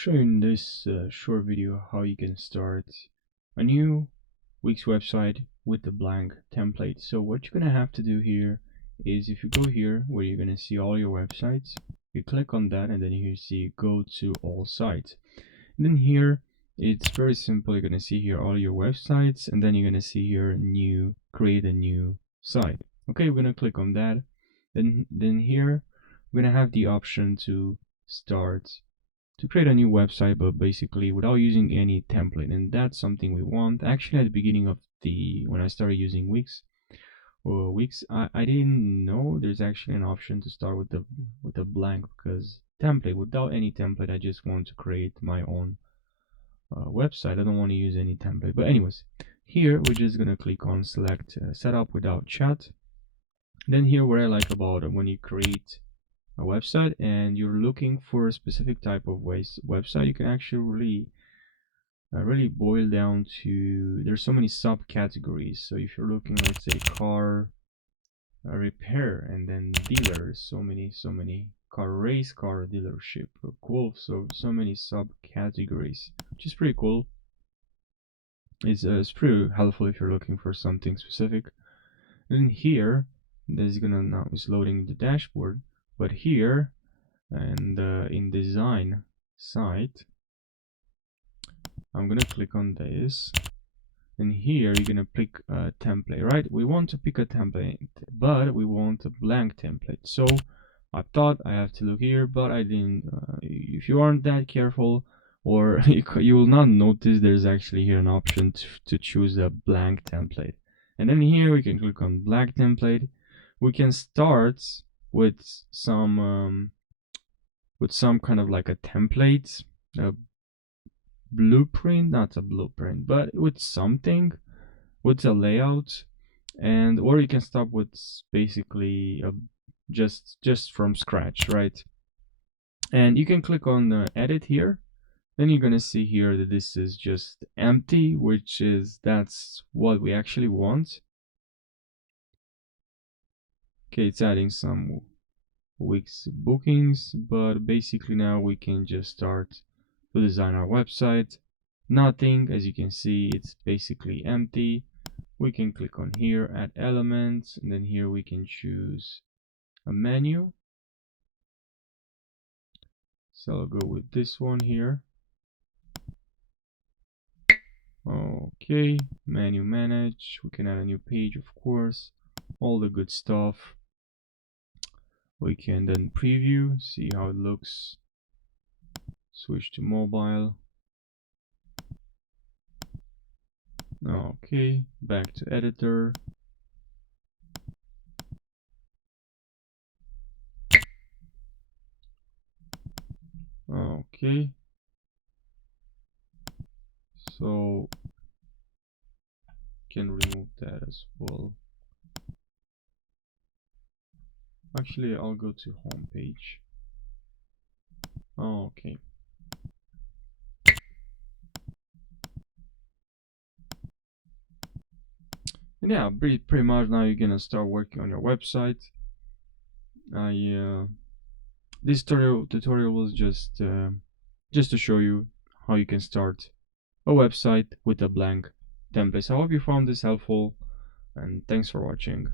show you in this short video how you can start a new Wix website with the blank template. So what you're gonna have to do here is, if you go here where you're gonna see all your websites, you click on that, and then you see go to all sites. And then here it's very simple. You're gonna see here all your websites, and then you're gonna see here new, create a new site. Okay, we're gonna click on that. Then here we're gonna have the option to create a new website, but basically without using any template, and that's something we want. Actually, at the beginning of when I started using Wix, I didn't know there's actually an option to start with a blank, because template, without any template, I just want to create my own website. I don't want to use any template. But anyways, here we're just gonna click on select setup without chat. Then here, what I like about it, when you create a website and you're looking for a specific type of website, you can actually really boil down to, there's so many subcategories. So if you're looking, let's say, car repair, and then dealers, so many car race car dealership, cool. So many subcategories, which is pretty cool. It's pretty helpful if you're looking for something specific. And here, this is gonna, now is loading the dashboard. But here, and in design site, I'm gonna click on this, and here you're gonna pick a template, right? We want to pick a template, but we want a blank template. So I thought I have to look here, but I didn't. If you aren't that careful, or you will not notice, there's actually here an option to choose a blank template. And then here we can click on blank template. We can start with some kind of like a template, a blueprint, not a blueprint, but with something, with a layout, and or you can start with basically just from scratch, right? And you can click on edit here. Then you're gonna see here that this is just empty, that's what we actually want. Okay, it's adding some Wix bookings, but basically now we can just start to design our website. Nothing, as you can see, it's basically empty. We can click on here, add elements, and then here we can choose a menu. So I'll go with this one here. Okay, menu manage. We can add a new page, of course, all the good stuff. We can then preview, see how it looks. Switch to mobile. Okay, back to editor. Okay, so can remove that as well. Actually, I'll go to home page. Okay. And yeah, pretty much now you're gonna start working on your website. This tutorial was just to show you how you can start a website with a blank template. So I hope you found this helpful, and thanks for watching.